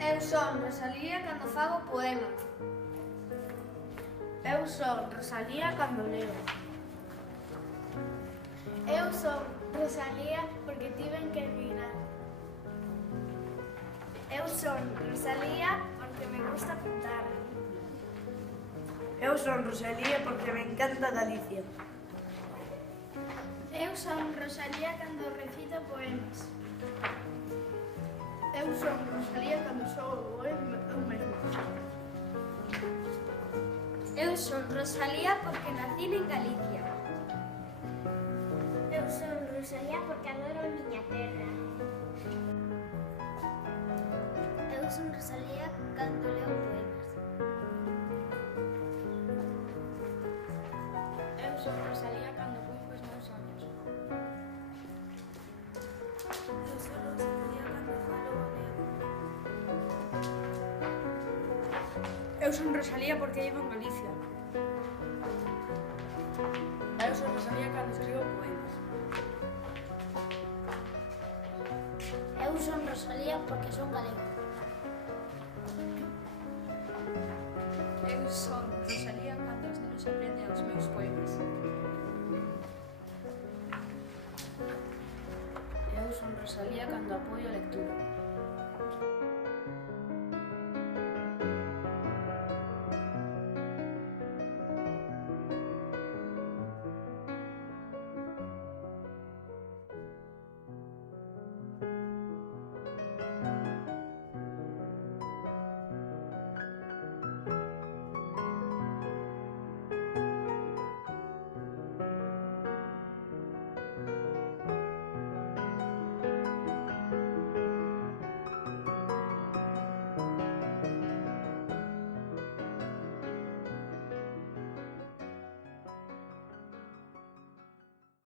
Eu son Rosalía cando fago poemas. Eu son Rosalía cando leo. Eu son Rosalía porque tiven que emigrar. Eu son Rosalía porque me gusta pintar. Eu son Rosalía porque me encanta Galicia. Eu son Rosalía cando recito poemas. Eu son Rosalía cando sou eu mesma. Eu son Rosalía porque nací en Galicia. Eu son Rosalía porque adoro a miña terra. Eu son Rosalía cando leo poemas. Eu son Rosalía cando cumplo os meus anos. Eu son Rosalía cando falo galego. Eu son Rosalía porque vivo en Galicia. Eu son Rosalía cando escribo poemas. Eu son Rosalía porque son galego. Eu son Rosalía cando os nenos aprenden os meus poemas. Eu son Rosalía cando apoio a lectura.